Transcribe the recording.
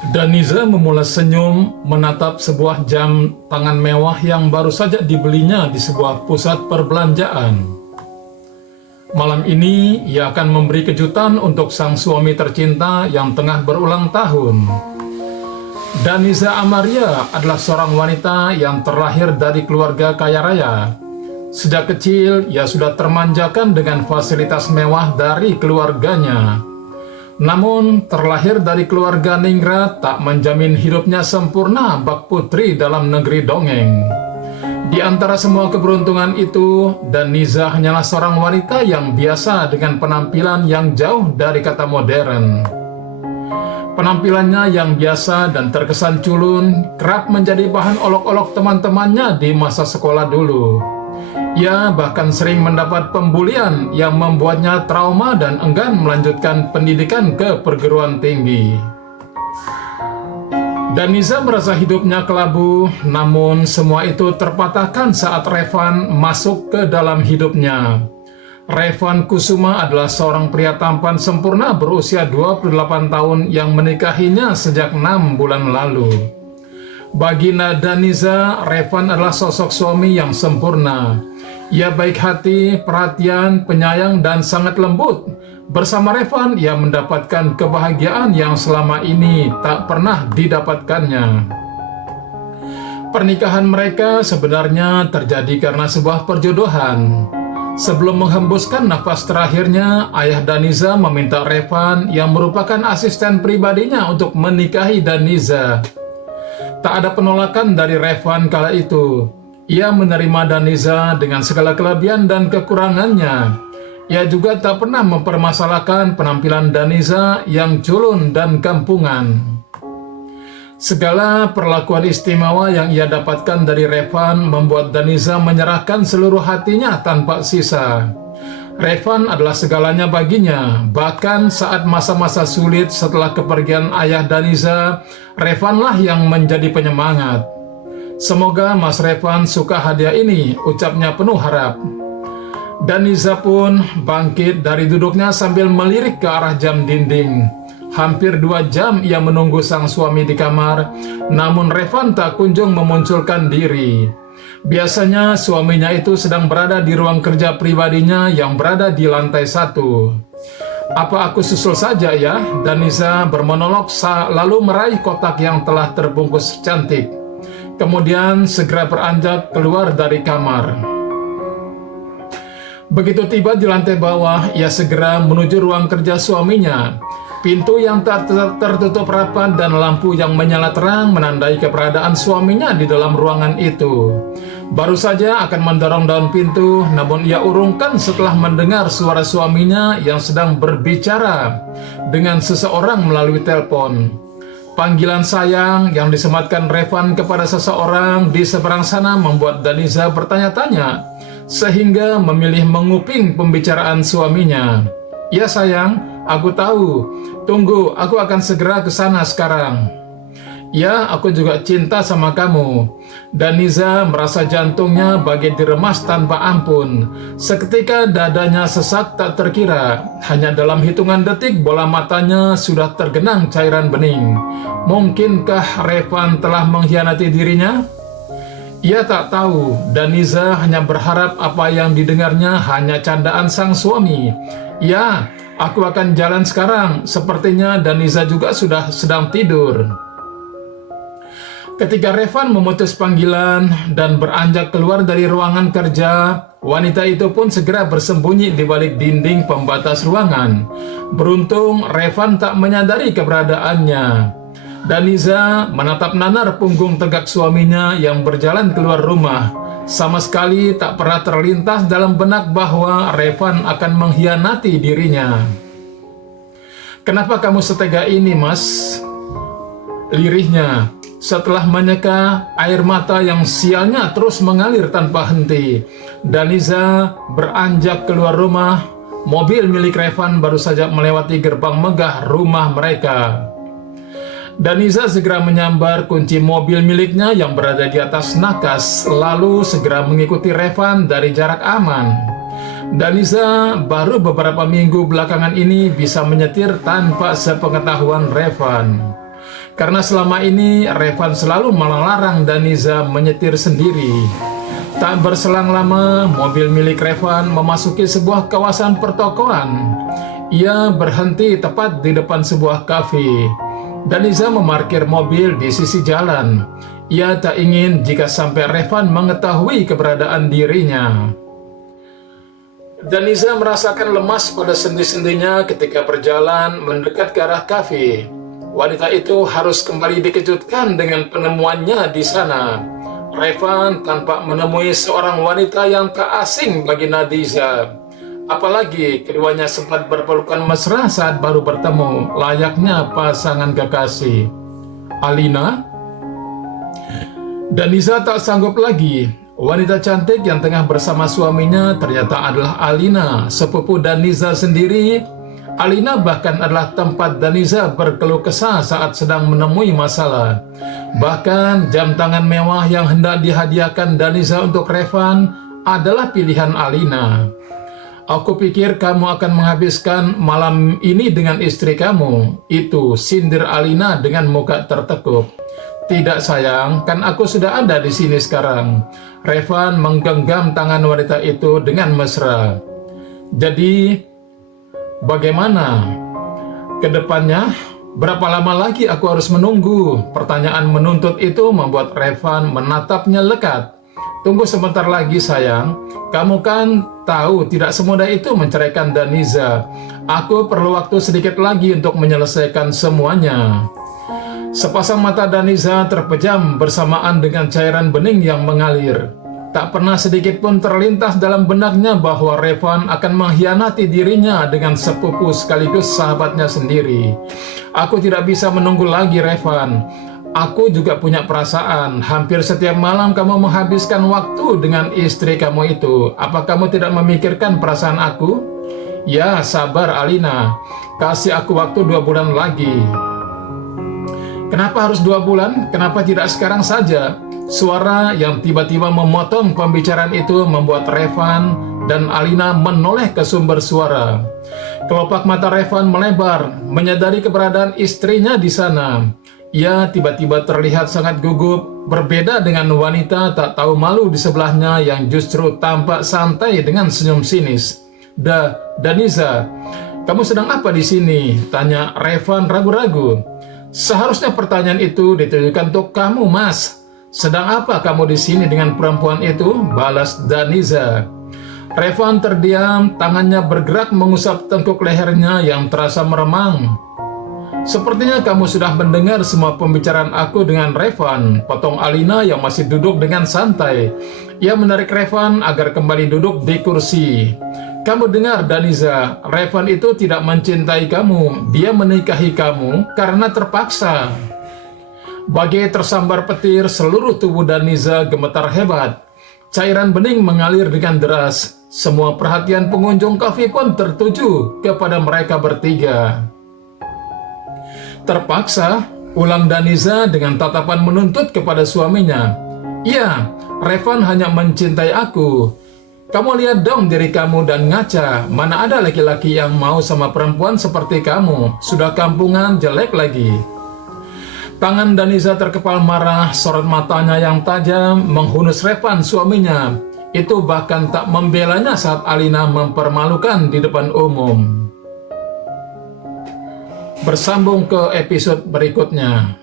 Daniza memulai senyum menatap sebuah jam tangan mewah yang baru saja dibelinya di sebuah pusat perbelanjaan. Malam ini ia akan memberi kejutan untuk sang suami tercinta yang tengah berulang tahun. Daniza Amaria adalah seorang wanita yang terlahir dari keluarga kaya raya. Sejak kecil ia sudah termanjakan dengan fasilitas mewah dari keluarganya. Namun, terlahir dari keluarga ningrat tak menjamin hidupnya sempurna bak putri dalam negeri dongeng. Di antara semua keberuntungan itu, Daniza hanyalah seorang wanita yang biasa dengan penampilan yang jauh dari kata modern. Penampilannya yang biasa dan terkesan culun kerap menjadi bahan olok-olok teman-temannya di masa sekolah dulu. Ia bahkan sering mendapat pembulian yang membuatnya trauma dan enggan melanjutkan pendidikan ke perguruan tinggi. Daniza merasa hidupnya kelabu, namun semua itu terpatahkan saat Revan masuk ke dalam hidupnya. Revan Kusuma adalah seorang pria tampan sempurna berusia 28 tahun yang menikahinya sejak 6 bulan lalu. Bagi Daniza, Revan adalah sosok suami yang sempurna. Ia baik hati, perhatian, penyayang, dan sangat lembut. Bersama Revan, ia mendapatkan kebahagiaan yang selama ini tak pernah didapatkannya. Pernikahan mereka sebenarnya terjadi karena sebuah perjodohan. Sebelum menghembuskan nafas terakhirnya, ayah Daniza meminta Revan yang merupakan asisten pribadinya untuk menikahi Daniza. Tak ada penolakan dari Revan kala itu. Ia menerima Daniza dengan segala kelebihan dan kekurangannya. Ia juga tak pernah mempermasalahkan penampilan Daniza yang culun dan kampungan. Segala perlakuan istimewa yang ia dapatkan dari Revan membuat Daniza menyerahkan seluruh hatinya tanpa sisa. Revan adalah segalanya baginya, bahkan saat masa-masa sulit setelah kepergian ayah Daniza, Revanlah yang menjadi penyemangat. Semoga Mas Revan suka hadiah ini, ucapnya penuh harap. Daniza pun bangkit dari duduknya sambil melirik ke arah jam dinding. Hampir 2 jam ia menunggu sang suami di kamar, namun Revan tak kunjung memunculkan diri. Biasanya suaminya itu sedang berada di ruang kerja pribadinya yang berada di lantai 1. "Apa aku susul saja ya?" Daniza bermonolog lalu meraih kotak yang telah terbungkus cantik. Kemudian segera beranjak keluar dari kamar. Begitu tiba di lantai bawah, ia segera menuju ruang kerja suaminya. Pintu yang tertutup rapat dan lampu yang menyala terang menandai keberadaan suaminya di dalam ruangan itu. Baru saja akan mendorong daun pintu, namun ia urungkan setelah mendengar suara suaminya yang sedang berbicara dengan seseorang melalui telepon. Panggilan sayang yang disematkan Revan kepada seseorang di seberang sana membuat Daniza bertanya-tanya, sehingga memilih menguping pembicaraan suaminya. "Ya sayang, aku tahu. Tunggu, aku akan segera ke sana sekarang." "Ya, aku juga cinta sama kamu." Daniza merasa jantungnya bagai diremas tanpa ampun. Seketika dadanya sesak tak terkira. Hanya dalam hitungan detik bola matanya sudah tergenang cairan bening. Mungkinkah Revan telah mengkhianati dirinya? Ia tak tahu. Daniza hanya berharap apa yang didengarnya hanya candaan sang suami. "Ya, aku akan jalan sekarang." Sepertinya Daniza juga sudah sedang tidur. Ketika Revan memutus panggilan dan beranjak keluar dari ruangan kerja, wanita itu pun segera bersembunyi di balik dinding pembatas ruangan. Beruntung Revan tak menyadari keberadaannya. Daniza menatap nanar punggung tegak suaminya yang berjalan keluar rumah. Sama sekali tak pernah terlintas dalam benak bahwa Revan akan mengkhianati dirinya. "Kenapa kamu setega ini, Mas?" lirihnya. Setelah menyeka, air mata yang sialnya terus mengalir tanpa henti. Daniza beranjak keluar rumah. Mobil milik Revan baru saja melewati gerbang megah rumah mereka. Daniza segera menyambar kunci mobil miliknya yang berada di atas nakas, lalu segera mengikuti Revan dari jarak aman. Daniza baru beberapa minggu belakangan ini bisa menyetir tanpa sepengetahuan Revan. Karena selama ini Revan selalu melarang Daniza menyetir sendiri. Tak berselang lama, mobil milik Revan memasuki sebuah kawasan pertokoan. Ia berhenti tepat di depan sebuah kafe. Daniza memarkir mobil di sisi jalan. Ia tak ingin jika sampai Revan mengetahui keberadaan dirinya. Daniza merasakan lemas pada sendi-sendinya ketika berjalan mendekat ke arah kafe. Wanita itu harus kembali dikejutkan dengan penemuannya di sana. Revan tampak menemui seorang wanita yang tak asing bagi Daniza. Apalagi keduanya sempat berpelukan mesra saat baru bertemu, layaknya pasangan kekasih. Alina? Daniza tak sanggup lagi. Wanita cantik yang tengah bersama suaminya ternyata adalah Alina, sepupu Daniza sendiri. Alina bahkan adalah tempat Daniza berkeluh kesah saat sedang menemui masalah. Bahkan jam tangan mewah yang hendak dihadiahkan Daniza untuk Revan adalah pilihan Alina. Aku pikir kamu akan menghabiskan malam ini dengan istri kamu. Itu, sindir Alina dengan muka tertekuk. Tidak sayang, kan aku sudah ada di sini sekarang. Revan menggenggam tangan wanita itu dengan mesra. Jadi, bagaimana ke depannya? Berapa lama lagi aku harus menunggu? Pertanyaan menuntut itu membuat Revan menatapnya lekat. Tunggu sebentar lagi sayang. Kamu kan tahu tidak semudah itu menceraikan Daniza. Aku perlu waktu sedikit lagi untuk menyelesaikan semuanya. Sepasang mata Daniza terpejam bersamaan dengan cairan bening yang mengalir. Tak pernah sedikit pun terlintas dalam benaknya bahwa Revan akan mengkhianati dirinya dengan sepupu sekaligus sahabatnya sendiri. Aku tidak bisa menunggu lagi, Revan. Aku juga punya perasaan. Hampir setiap malam kamu menghabiskan waktu dengan istri kamu itu. Apa kamu tidak memikirkan perasaan aku? Ya, sabar Alina. Kasih aku waktu 2 bulan lagi. Kenapa harus 2 bulan? Kenapa tidak sekarang saja? Suara yang tiba-tiba memotong pembicaraan itu membuat Revan dan Alina menoleh ke sumber suara. Kelopak mata Revan melebar, menyadari keberadaan istrinya di sana. Ia tiba-tiba terlihat sangat gugup, berbeda dengan wanita tak tahu malu di sebelahnya yang justru tampak santai dengan senyum sinis. Daniza, kamu sedang apa di sini? Tanya Revan ragu-ragu. Seharusnya pertanyaan itu ditujukan untuk kamu, Mas. Sedang apa kamu di sini dengan perempuan itu? Balas Daniza. Revan terdiam, tangannya bergerak mengusap tengkuk lehernya yang terasa meremang. Sepertinya kamu sudah mendengar semua pembicaraan aku dengan Revan, potong Alina yang masih duduk dengan santai. Ia menarik Revan agar kembali duduk di kursi. Kamu dengar Daniza, Revan itu tidak mencintai kamu. Dia menikahi kamu karena terpaksa. Bagai tersambar petir, seluruh tubuh Daniza gemetar hebat. Cairan bening mengalir dengan deras. Semua perhatian pengunjung kafe pun tertuju kepada mereka bertiga. Terpaksa, ulang Daniza dengan tatapan menuntut kepada suaminya. Iya, Revan hanya mencintai aku. Kamu lihat dong diri kamu dan ngaca. Mana ada laki-laki yang mau sama perempuan seperti kamu. Sudah kampungan, jelek lagi. Tangan Daniza terkepal marah, sorot matanya yang tajam menghunus Revan suaminya. Itu bahkan tak membelanya saat Alina mempermalukan di depan umum. Bersambung ke episode berikutnya.